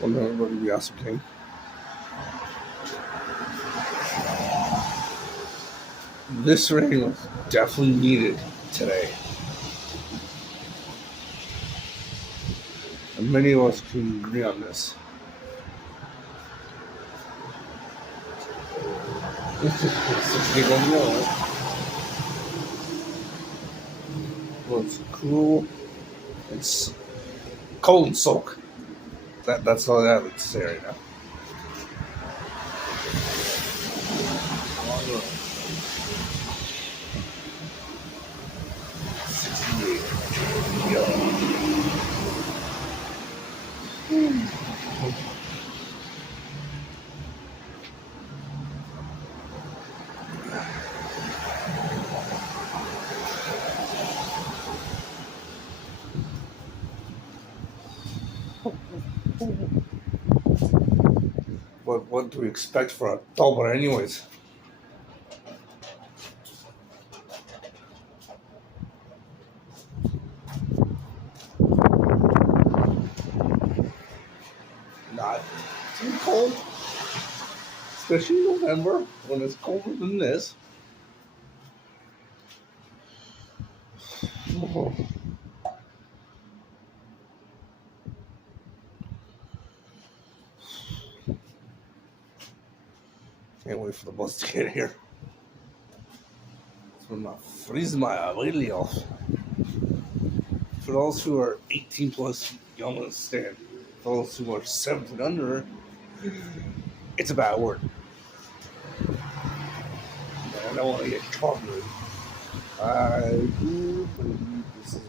Well, no, everybody be awesome king. This rain was definitely needed today. And many of us can agree on this. It's big on the well, it's cool. It's cold and soak. That's all I have to say right now. What do we expect for October, anyways? Not too cold, especially in November when it's colder than this. Oh, can't wait for the bus to get here. It's gonna freeze my really off. For those who are 18 plus, you understand. For those who are 17 under, it's a bad word. I don't want to get covered. I do believe this is